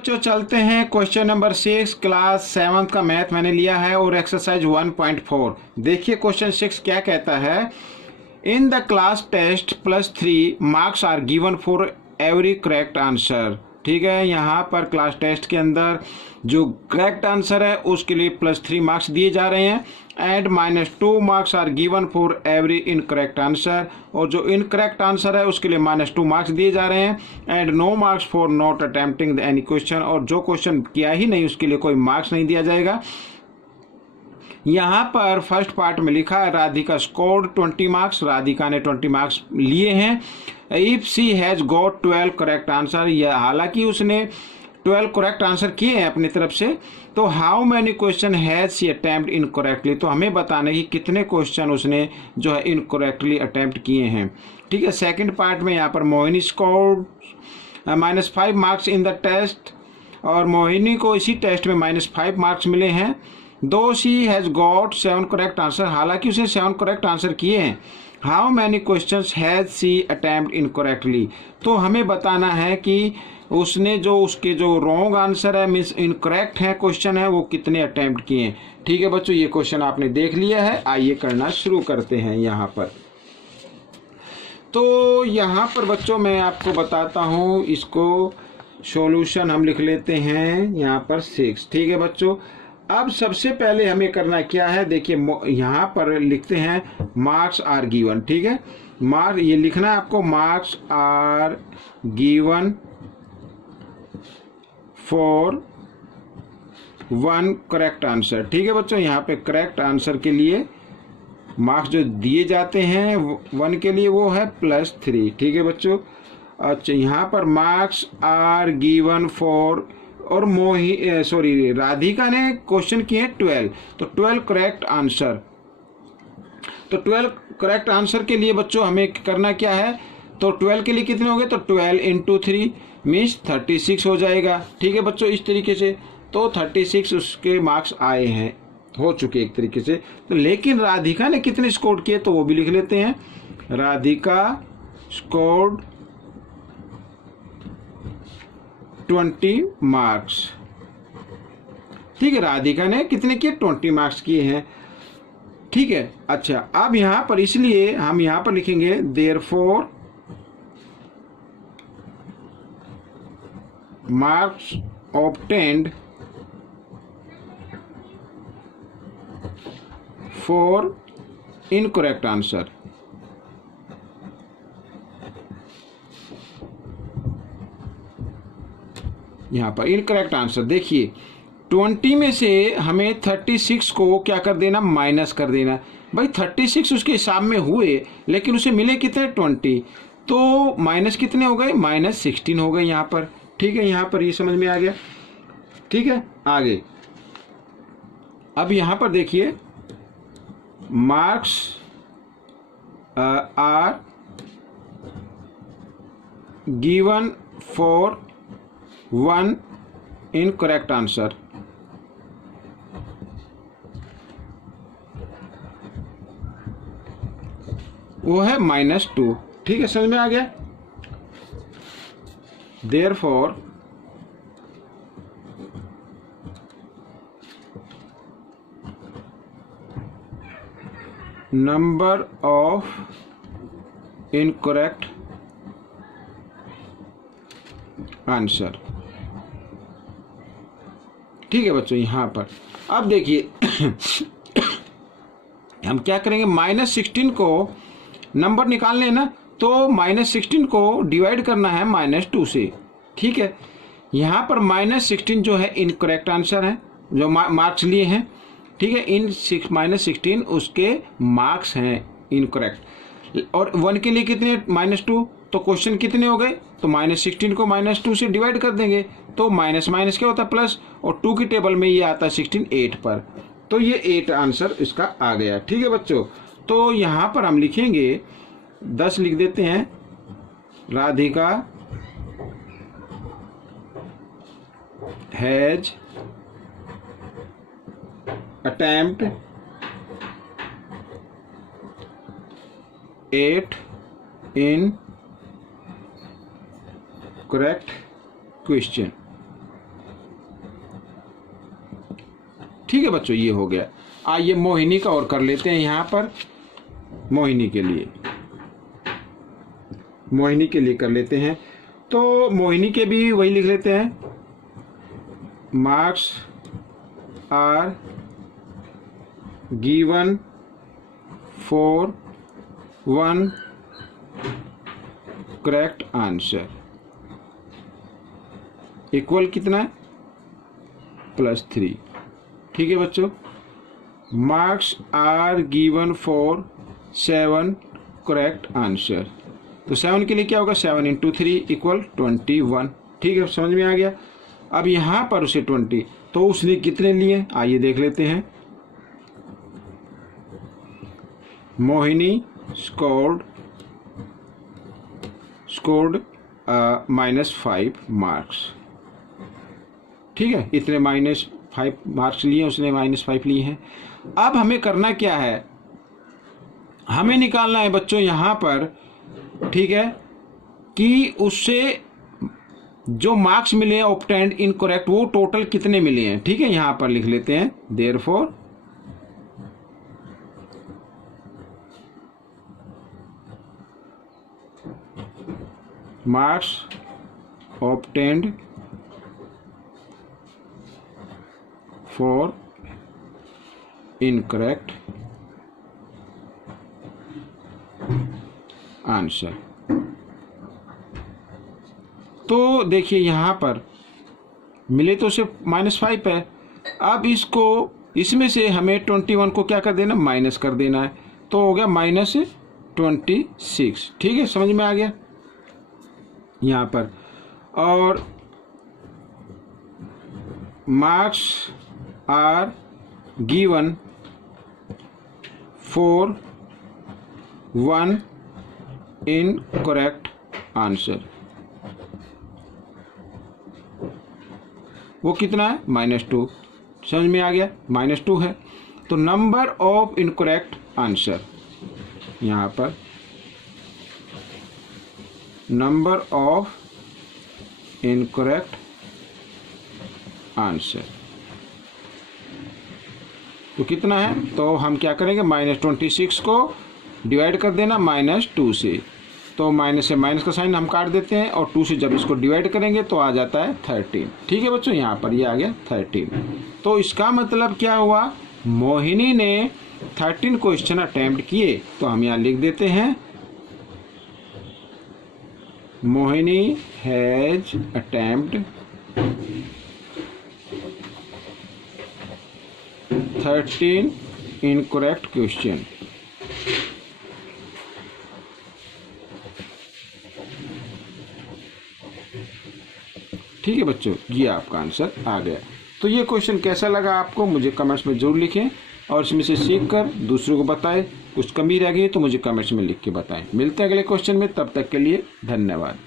बच्चों चलते हैं क्वेश्चन नंबर 6 क्लास 7 का मैथ मैंने लिया है और एक्सरसाइज 1.4। देखिए क्वेश्चन 6 क्या कहता है। In the class test +3 marks are given for every correct answer. ठीक है, यहाँ पर क्लास टेस्ट के अंदर जो करेक्ट आंसर है उसके लिए +3 मार्क्स दिए जा रहे हैं and -2 marks are given for every incorrect answer, और जो इनकरेक्ट आंसर है उसके लिए -2 मार्क्स दिए जा रहे हैं and no marks for not attempting any question, और जो क्वेश्चन किया ही नहीं उसके लिए कोई मार्क्स नहीं दिया जाएगा। यहाँ पर फर्स्ट पार्ट में लिखा है राधिका स्कोर्ड 20 मार्क्स, राधिका ने 20 मार्क्स लिए हैं। If she has got 12 correct answer, यह हालांकि उसने 12 करेक्ट आंसर किए हैं अपनी तरफ से, तो how many question has she attempt incorrectly, तो हमें बताना कि कितने क्वेश्चन उसने जो है इनकरेक्टली अटेम्प्ट किए हैं। ठीक है, सेकंड पार्ट में यहाँ पर Mohini scored -5 marks in the test, और मोहिनी को इसी टेस्ट में -5 मार्क्स मिले हैं। दो she has got 7 correct answer, हालांकि उसने 7 करेक्ट आंसर किए हैं। How many questions has she attempt incorrectly, तो हमें बताना है कि उसने जो उसके जो रॉन्ग आंसर है मीन्स इनकरेक्ट है क्वेश्चन है वो कितने अटेम्प्ट किए हैं। ठीक है बच्चों, ये क्वेश्चन आपने देख लिया है, आइए करना शुरू करते हैं। यहाँ पर तो यहाँ पर बच्चों मैं आपको बताता हूँ, इसको सॉल्यूशन हम लिख लेते हैं यहाँ पर 6। ठीक है बच्चों, अब सबसे पहले हमें करना क्या है, देखिए यहाँ पर लिखते हैं मार्क्स आर गिवन। ठीक है, मार्क ये लिखना है आपको, marks are given for 1 correct answer. ठीक है बच्चों, यहाँ पे करेक्ट आंसर के लिए मार्क्स जो दिए जाते हैं 1 के लिए वो है +3। ठीक है बच्चों, अच्छा यहाँ पर मार्क्स आर गिवन फॉर, और राधिका ने क्वेश्चन किए 12, तो 12 करेक्ट आंसर। तो 12 करेक्ट आंसर के लिए बच्चों हमें करना क्या है, तो 12 के लिए कितने हो गए, तो 12 × 3 मीन्स 36 हो जाएगा। ठीक है बच्चों, इस तरीके से तो 36 उसके मार्क्स आए हैं, हो चुके एक तरीके से। तो लेकिन राधिका ने कितने स्कोर किए तो वो भी लिख लेते हैं। Radhika scored 20 marks. ठीक है, राधिका ने कितने किए, 20 मार्क्स किए हैं। ठीक है, अच्छा अब यहां पर इसलिए हम यहां पर लिखेंगे therefore marks obtained for incorrect answer. यहाँ पर इनकरेक्ट आंसर देखिए 20 में से हमें 36 को क्या कर देना, माइनस कर देना। भाई 36 उसके हिसाब में हुए लेकिन उसे मिले कितने, 20, तो माइनस कितने हो गए, -16 हो गए यहाँ पर। ठीक है, यहाँ पर ये समझ में आ गया। ठीक है, आगे अब यहाँ पर देखिए marks are given for 1 incorrect answer. वो है -2। ठीक है, समझ में आ गया। Therefore number of incorrect answer. ठीक है बच्चों, यहां पर अब देखिए हम क्या करेंगे, -16 को नंबर निकालने हैं ना, तो -16 को डिवाइड करना है -2 से। ठीक है, यहाँ पर -16 जो है इनकरेक्ट आंसर है जो मार्क्स लिए हैं। ठीक है, इन -16 उसके मार्क्स हैं इनकरेक्ट, और 1 के लिए कितने, -2, तो क्वेश्चन कितने हो गए, तो -16 को -2 से डिवाइड कर देंगे तो माइनस माइनस क्या होता है प्लस, और 2 की टेबल में ये आता है 16 8 पर, तो ये 8 आंसर इसका आ गया। ठीक है बच्चों, तो यहाँ पर हम लिखेंगे 10 लिख देते हैं। Radhika has attempt 8 in correct question. ठीक है बच्चों, ये हो गया। आइए मोहिनी का और कर लेते हैं। यहाँ पर मोहिनी के लिए कर लेते हैं। तो मोहिनी के भी वही लिख लेते हैं, marks are given for 1 correct answer equal कितना है, +3। ठीक है बच्चों, marks are given for 7 correct answer. तो 7 के लिए क्या होगा, 7 × 3 = 21। ठीक है, समझ में आ गया। अब यहाँ पर उसे 20, तो उसने कितने लिए, आइए देख लेते हैं। Mohini scored -5 marks. ठीक है, इतने -5 मार्क्स लिए, उसने -5 लिए हैं। अब हमें करना क्या है, हमें निकालना है बच्चों यहाँ पर, ठीक है, कि उससे जो मार्क्स मिले हैं ऑब्टेन्ड इनकरेक्ट, वो टोटल कितने मिले हैं। ठीक है, यहाँ पर लिख लेते हैं, therefore marks obtained for incorrect answer. तो देखिए यहाँ पर मिले तो सिर्फ -5 है। अब इसमें से हमें 21 को क्या कर देना, माइनस कर देना है। तो हो गया -26। ठीक है, समझ में आ गया यहाँ पर। और marks are given for 1 incorrect answer, वो कितना है, -2। समझ में आ गया, -2 है। तो नंबर ऑफ इनकरेक्ट आंसर, यहाँ पर नंबर ऑफ इनकरेक्ट आंसर तो कितना है, तो हम क्या करेंगे, -26 को डिवाइड कर देना -2 से। तो माइनस से माइनस का साइन हम काट देते हैं, और 2 से जब इसको डिवाइड करेंगे तो आ जाता है 13। ठीक है बच्चों, यहाँ पर ये आ गया 13। तो इसका मतलब क्या हुआ, मोहिनी ने 13 क्वेश्चन अटेम्प्ट किए। तो हम यहाँ लिख देते हैं, Mohini has attempt 13 incorrect question. ठीक है बच्चों, ये आपका आंसर आ गया। तो ये क्वेश्चन कैसा लगा आपको, मुझे कमेंट्स में जरूर लिखें, और इसमें से सीख कर दूसरों को बताएं। कुछ कमी रह गई तो मुझे कमेंट्स में लिख के बताएं। मिलते हैं अगले क्वेश्चन में, तब तक के लिए धन्यवाद।